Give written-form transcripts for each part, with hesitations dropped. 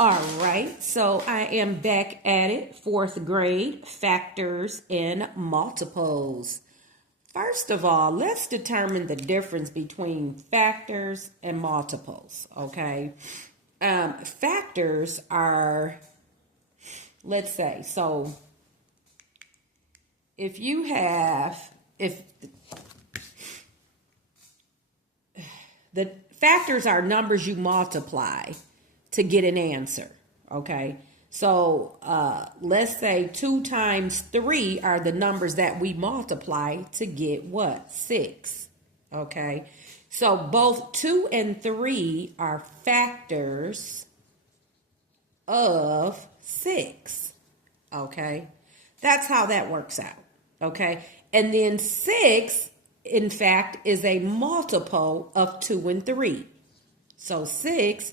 All right, so I am back at it, fourth grade, factors and multiples. First of all, let's determine the difference between factors and multiples, okay? Factors are, let's say, so if you have, if the factors are numbers you multiply to get an answer, okay? So let's say 2 times 3 are the numbers that we multiply to get what? 6, okay? So both 2 and 3 are factors of 6, okay? That's how that works out, okay? And then 6, in fact, is a multiple of 2 and 3. So 6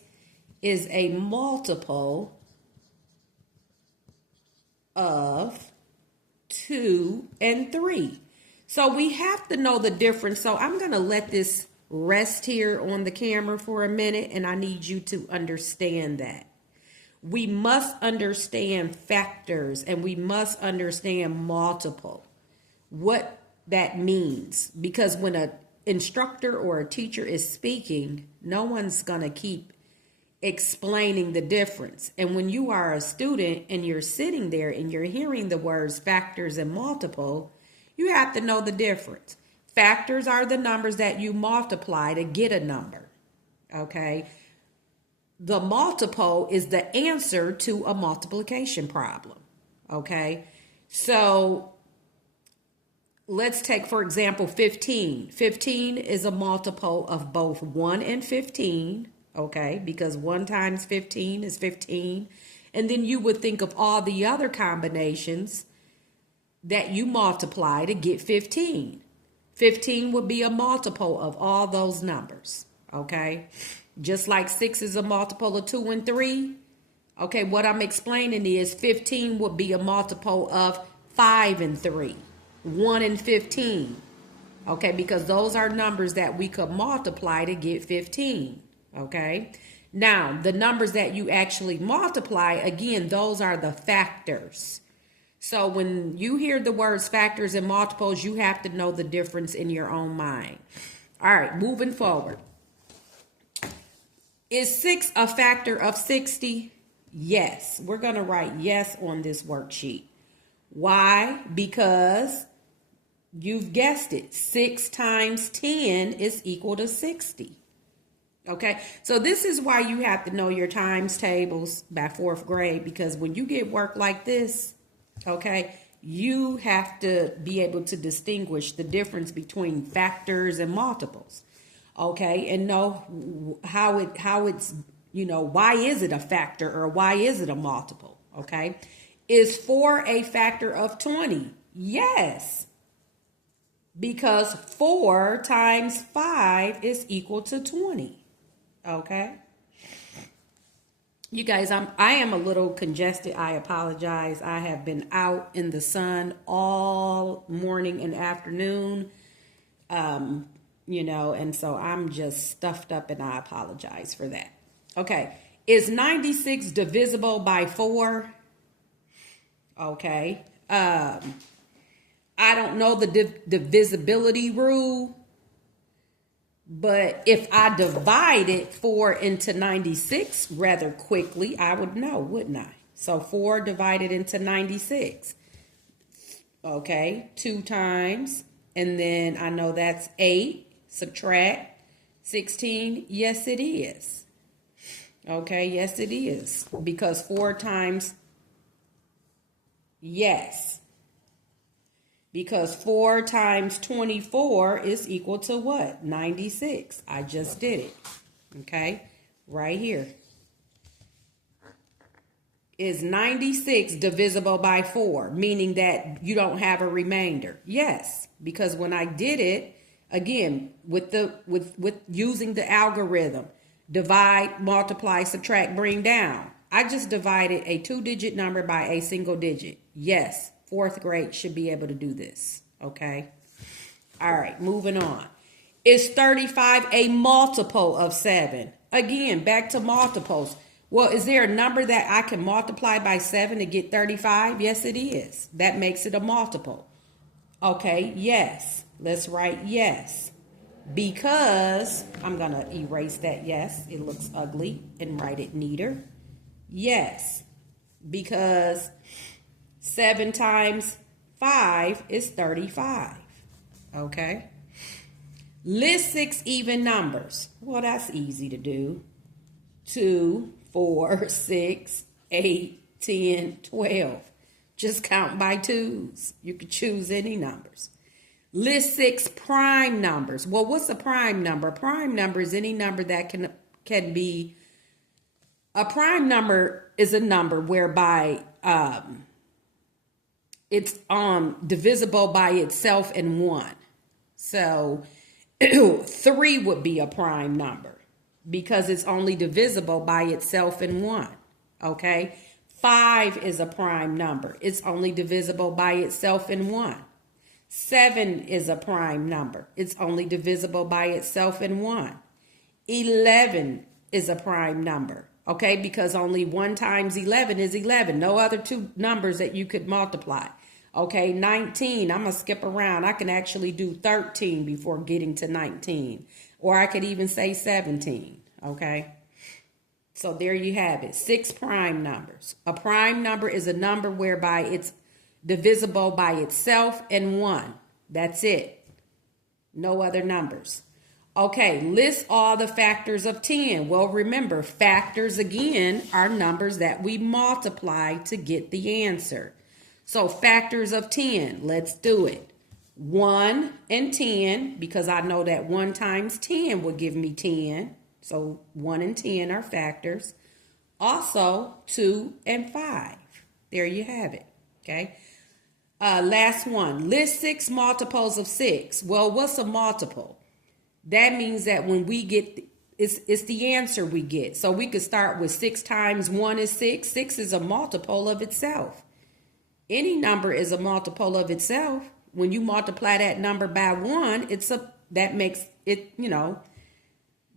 is a multiple of 2 and 3. So we have to know the difference. So I'm going to let this rest here on the camera for a minute, and I need you to understand that. We must understand factors and we must understand multiple, what that means. Because when an instructor or a teacher is speaking, no one's going to keep explaining the difference. And when you are a student and you're sitting there and you're hearing the words factors and multiple, you have to know the difference. Factors are the numbers that you multiply to get a number, okay? The multiple is the answer to a multiplication problem, okay? So let's take, for example, 15. 15 is a multiple of both 1 and 15, okay? Because 1 times 15 is 15. And then you would think of all the other combinations that you multiply to get 15. 15 would be a multiple of all those numbers, okay? Just like 6 is a multiple of 2 and 3. Okay, what I'm explaining is 15 would be a multiple of 5 and 3. 1 and 15. Okay, because those are numbers that we could multiply to get 15. Okay, now the numbers that you actually multiply, again, those are the factors. So when you hear the words factors and multiples, you have to know the difference in your own mind. All right, moving forward. Is 6 a factor of 60? Yes. We're going to write yes on this worksheet. Why? Because you've guessed it. 6 times 10 is equal to 60. Okay, so this is why you have to know your times tables by 4th grade, because when you get work like this, okay, you have to be able to distinguish the difference between factors and multiples. Okay, and know how it's, you know, why is it a factor or why is it a multiple? Okay, is 4 a factor of 20? Yes, because 4 times 5 is equal to 20. Okay, you guys, I am a little congested. I apologize. I have been out in the sun all morning and afternoon. You know, and so I'm just stuffed up and I apologize for that. Okay, is 96 divisible by 4? Okay, I don't know the divisibility rule, but if I divided 4 into 96 rather quickly, I would know, wouldn't I? So 4 divided into 96. Okay, 2 times, and then I know that's 8. Subtract 16. Yes, it is. Okay, yes, it is. Because 4 times, yes. Because 4 times 24 is equal to what? 96. I just did it. Okay, right here. Is 96 divisible by 4? Meaning that you don't have a remainder. Yes, because when I did it, again, with using the algorithm, divide, multiply, subtract, bring down. I just divided a 2-digit number by a single digit. Yes, 4th grade should be able to do this. Okay. All right, moving on. Is 35 a multiple of 7? Again, back to multiples. Well, is there a number that I can multiply by 7 to get 35? Yes, it is. That makes it a multiple. Okay, yes. Let's write yes. Because, I'm going to erase that yes. It looks ugly, and write it neater. Yes. Because 7 times 5 is 35. Okay. List 6 even numbers. Well, that's easy to do. 2, 4, 6, 8, 10, 12. Just count by twos. You could choose any numbers. List 6 prime numbers. Well, what's a prime number? A prime number is any number that can be. A prime number is a number whereby it's divisible by itself in 1. So 3 would be a prime number because it's only divisible by itself in 1. Okay. 5 is a prime number. It's only divisible by itself in 1. 7 is a prime number. It's only divisible by itself in 1. 11 is a prime number. Okay, because only 1 times 11 is 11. No other two numbers that you could multiply. Okay, 19, I'm going to skip around. I can actually do 13 before getting to 19. Or I could even say 17. Okay, so there you have it. 6 prime numbers. A prime number is a number whereby it's divisible by itself in 1. That's it. No other numbers. Okay, list all the factors of 10. Well, remember, factors, again, are numbers that we multiply to get the answer. So, factors of 10, let's do it. 1 and 10, because I know that 1 times 10 will give me 10. So, 1 and 10 are factors. Also, 2 and 5. There you have it, okay? Last one, list 6 multiples of 6. Well, what's a multiple? That means that when we get, it's the answer we get. So we could start with 6 times 1 is 6. 6 is a multiple of itself. Any number is a multiple of itself. When you multiply that number by 1, that makes it,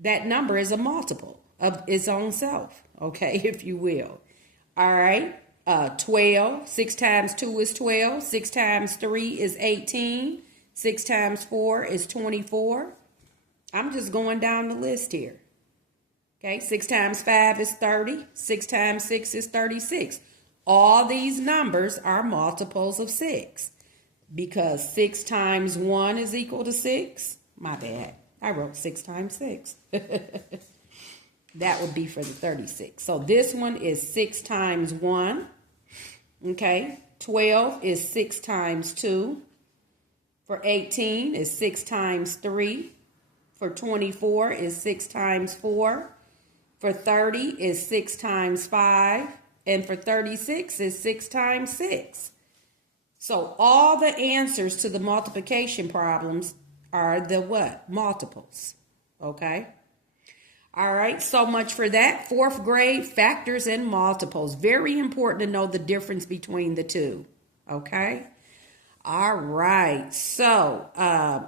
that number is a multiple of its own self. Okay, if you will. All right. 12. 6 times 2 is 12. 6 times 3 is 18. 6 times 4 is 24. I'm just going down the list here. Okay, 6 times 5 is 30. 6 times 6 is 36. All these numbers are multiples of 6 because 6 times 1 is equal to 6. My bad. I wrote 6 times 6. That would be for the 36. So this one is 6 times 1. Okay, 12 is 6 times 2. For 18 is 6 times 3. For 24 is 6 times 4. For 30 is 6 times 5. And for 36 is 6 times 6. So all the answers to the multiplication problems are the what? Multiples. Okay. All right. So much for that. 4th grade, factors and multiples. Very important to know the difference between the two. Okay. All right. So,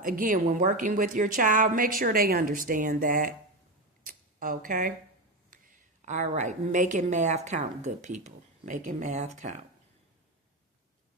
again, when working with your child, make sure they understand that. Okay. All right. Making math count, good people. Making math count.